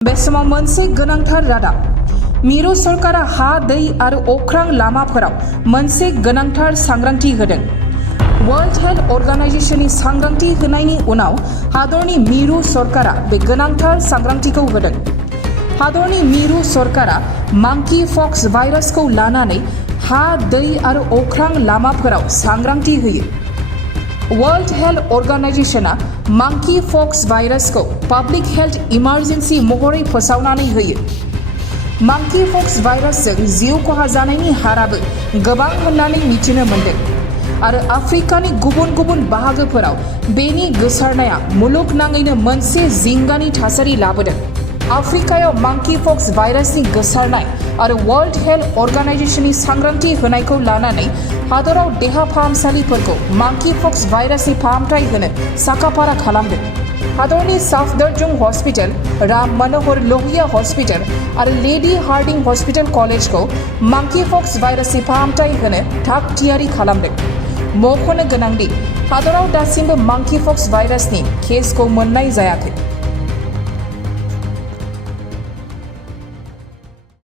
बे समाव मोनसे गोनांथार रादाब मिरु सरकारा हा दै आरो अख्रां लामाफोराव मोनसे गोनांथार सांग्रांथि होदों। वर्ल्ड हेल्थ अर्गानाइजेशननि सांग्रांथि होनायनि उनाव हादरनि मिरु सरकारा बे गोनांथार सांग्रांथिखौ होदों। हादरनि मिरु सरकारा मांकी पक्स भाइरासखौ लानानै हा दै आरो अख्रां लामाफोराव सांग्रांथि होयो। वर्ल्ड हेल्थ अर्गानाइजेशना मांकी पक्स भाइरासखौ पब्लिक हेल्थ इमारजेंसि महरै फोसावनानै होयो। मांकी पक्स भाइरासजों जिउ खहा जानायनि हाराबो गोबां होननानै मिथिनो मोन्दों आरो आफ्रिकानि गुबुन गुबुन बाहागोफोराव बेनि गोसारनाया मुलुगनाङैनो मोनसे जिंगानि थासारि लाबोदों। आफ्रिकायाव मांकी पक्स भाइरासनि गोसारनाय आरो वर्ल्ड हेल्थ अर्गानाइजेशननि सांग्रांथि होनायखौ लानानै हादराव देहा फाहामसालिफोरखौ मांकी पक्स भाइरासनि फाहामथाय होनो साखाफारा खालामदों। हादरनि साफदरजं हस्पिटाल, राम मनोहर लोहिया हस्पिटाल आरो लेडी हार्डिंग हस्पिटाल कलेजखौ मांकी पक्स भाइरासनि फाहामथाय होनो थाग थियारि खालामदों। मख'नो गोनांदि हादराव दासिमबो मांकी पक्स भाइरासनि केसखौ मोननाय जायाखै।